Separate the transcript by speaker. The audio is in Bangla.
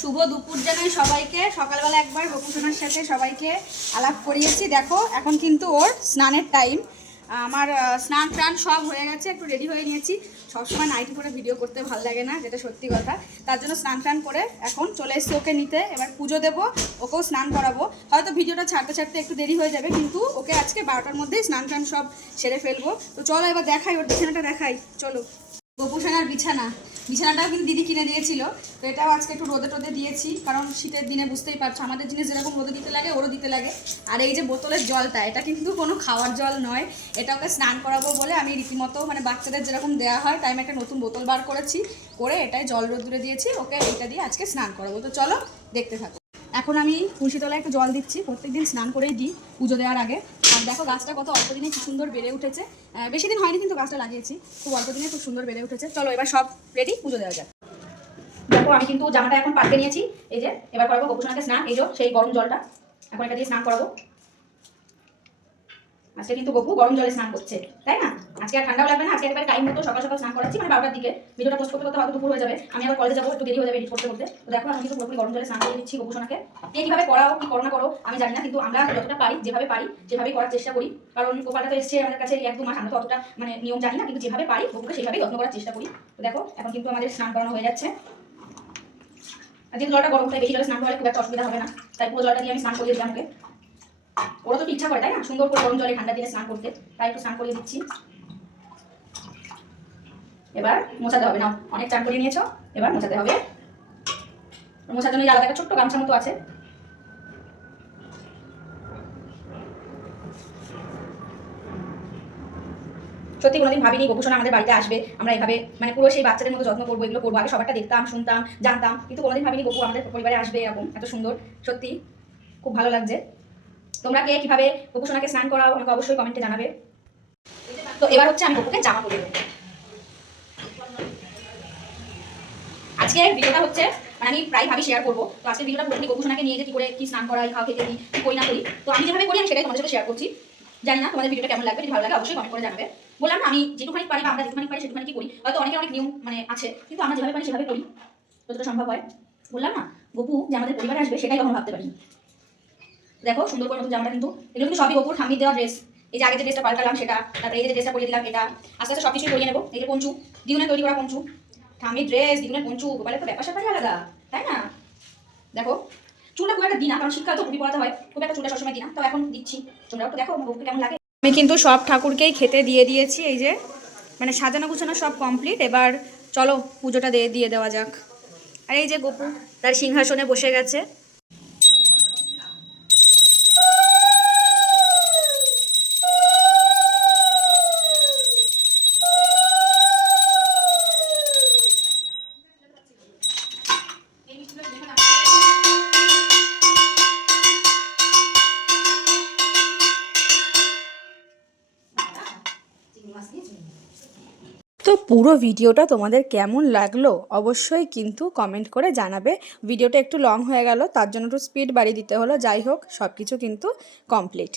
Speaker 1: শুভ দুপুর জানাই সবাইকে। সকালবেলা একবার গোপুসোনার সাথে সবাইকে আলাপ করিয়েছি। দেখো, এখন কিন্তু ওর স্নানের টাইম আমার স্নান টান সব হয়ে গেছে, একটু রেডি হয়ে নিয়েছি। সবসময় নাইটি করে ভিডিও করতে ভালো লাগে না, যেটা সত্যি কথা। তার জন্য স্নান টান করে এখন চলে এসেছি ওকে নিতে। এবার পুজো দেবো, ওকেও স্নান করাবো। হয়তো ভিডিওটা ছাড়তে ছাড়তে একটু দেরি হয়ে যাবে, কিন্তু ওকে আজকে বারোটার মধ্যেই স্নান টান সব সেরে ফেলব। তো চলো এবার দেখাই, ওর বিছানাটা দেখাই। চলো। গোপুসোনার বিছানা। বিছানাটাও কিন্তু দিদি কিনে দিয়েছিল। তো এটাও আজকে একটু রোদে টোদে দিয়েছি, কারণ শীতের দিনে বুঝতেই পারছ, আমাদের জিনিস যেরকম রোদে দিতে লাগে, ওরও দিতে লাগে। আর এই যে বোতলের জলটা, এটা কিন্তু কোনো খাওয়ার জল নয়, এটা ওকে স্নান করাবো বলে আমি রীতিমতো মানে বাচ্চাদের যেরকম দেওয়া হয়, তাই আমি একটা নতুন বোতল বার করেছি, করে এটাই জল রোদ্দুরে দিয়েছি, ওকে এইটা দিয়ে আজকে স্নান করাবো। তো চলো দেখতে থাকো। এখন আমি তুলসীতলায় একটু জল দিচ্ছি, প্রত্যেকদিন স্নান করেই দিই পুজো দেওয়ার আগে। আর দেখো গাছটা কত অল্প দিনে কি সুন্দর বেড়ে উঠেছে। বেশি দিন হয়নি কিন্তু গাছটা লাগিয়েছি। খুব অল্প দিনে খুব সুন্দর বেড়ে উঠেছে। চলো এবার সব রেডি পুজো দেওয়া যাক। দেখো, আমি কিন্তু জামাটা এখন পাল্টে নিয়েছি। এই যে, এবার করাবো গোপুষণাকে স্নান। এই যে, সেই গরম জলটা। এখন এটা দিয়ে স্নান করাবো। আজকে কিন্তু গপু গরম জলে স্নান করছে, তাই না? আজকে আর ঠান্ডাও লাগবে না, আজকে একবার টাইম মতো সকাল সকাল স্নান করাচ্ছি মানে বারোটার দিকে। ভিডিওটা পোস্ট করতে করতে হয়তো দুপুর হয়ে যাবে। আমি আবার কলেজে যাব, একটু দেরি হয়ে যাবে এডিট করতে করতে। তো দেখো, আমি কিন্তু পুরোপুরি গরম জলে স্নান করে দিচ্ছি গোপুসোনাকে। কে কীভাবে করাও কি করো না করো, আমি জানি না, কিন্তু আমরা যতটা পারি, যেভাবে পারি যেভাবে করার চেষ্টা করি। কারণ গোপালটা তো এসছে আমাদের কাছে এক দু মাস, আমরা তো অতটা মানে নিয়ম জানি না, কিন্তু যেভাবে পারি, গপুকে সেভাবেই যত্ন করার চেষ্টা করি। তো দেখো, এখন কিন্তু আমাদের স্নান করানো হয়ে যাচ্ছে। যেহেতু জলটা গরম, তাই বেশি জলে স্নান করলে খুব একটা অসুবিধা হবে না। তাই পুরো জলটা দিয়ে আমি স্নান করিয়ে দিলাম ওকে। ওরা তো ইচ্ছা করে, তাই না? সুন্দর করে গরম জলে ঠান্ডা দিনে স্নান করতে। তাই একটু স্নান করিয়ে দিচ্ছি। এবার মোছাতে হবে না অনেক চান করিয়ে নিয়েছো, এবার মোছাতে হবে। মোছার জন্য আলাদা একটা ছোট্ট গামছা মতো আছে। সত্যি কোনোদিন ভাবিনি, গোপুসোনা আমাদের বাড়িতে আসবে, আমরা এভাবে মানে পুরো সেই বাচ্চাদের মতো যত্ন করব, এগুলো করব, আগে সবারটা দেখতাম, শুনতাম, জানতাম, কিন্তু কোনোদিন ভাবিনি গোপু আমাদের পরিবারে আসবে এরকম, এত সুন্দর, সত্যি খুব ভালো লাগছে। তোমরা কে কীভাবে গোপুসোনাকে স্নান করাও আমাকে অবশ্যই কমেন্টে জানাবে। তো এবার হচ্ছে আমি গোপুকে জামা পরিয়ে দেবো। আজকে ভিডিওটা হচ্ছে মানে আমি প্রায় ভাবি শেয়ার করব। তো আজকে ভিডিওটা পুরোপুরি গোপুসোনাকে নিয়ে যে কি করে, কি স্নান করাই, খাওয়া খেতে দিই করি না করি। তো আমি যেভাবে করি, আমি সেটাই তোমাদের শেয়ার করছি। জানি না তোমাদের ভিডিওটা কেমন লাগবে, যদি ভালো লাগে অবশ্যই কমেন্ট করে জানাবে। বললাম আমি যেটুখানি পারি বা আমরা যেটুখানি পারি সেটুখানি কি করি। হয়তো অনেকের অনেক নিয়ম মানে আছে, কিন্তু আমরা যেভাবে পারি সেভাবে করি। যতটা সম্ভব হয়। বললাম না, গপু যে আমাদের পরিবারে আসবে, সেটাই কখনো ভাবতে পারি দেখো, সুন্দর করে নতুন জামাটা কিন্তু, এগুলো কিন্তু সবই গপুর ঠাম্মির দেওয়া ড্রেস এই যে আগে যে ড্রেসটা পাল্টালাম সেটা, তারপরে এই যে ড্রেসটা পরিয়ে দিলাম এটা, আস্তে আস্তে সব কিছুই পরিয়ে নেব। এই যে পঞ্চু দিগুনে তৈরি করা পঞ্চু। ঠাম্মির ড্রেস দিগুনের পঞ্চু গোপালের তো ব্যাপার স্যাপারই আলাদা, তাই না? দেখো, চুলটা খুব একটা দিনা কারণ শিক্ষা তো টুপি পড়াতে হয়, খুব একটা চুলটা সবসময় দিনা তো এখন দিচ্ছি। তোমরাও তো দেখো, আমার বউকে কেমন লাগে? আমি কিন্তু সব ঠাকুরকেই খেতে দিয়ে দিয়েছি, এই যে মানে সাজানো গুছানো সব কমপ্লিট এবার চলো পুজোটা দিয়ে দিয়ে দেওয়া যাক। আর এই যে গপু, তার সিংহাসনে বসে গেছে।
Speaker 2: তো পুরো ভিডিওটা তোমাদের কেমন লাগল অবশ্যই কিন্তু কমেন্ট করে জানাবে। ভিডিওটা একটু লং হয়ে গেল, তার জন্য একটু স্পিড বাড়িয়ে দিতে হলো। যাই হোক সব কিছু কিন্তু কমপ্লিট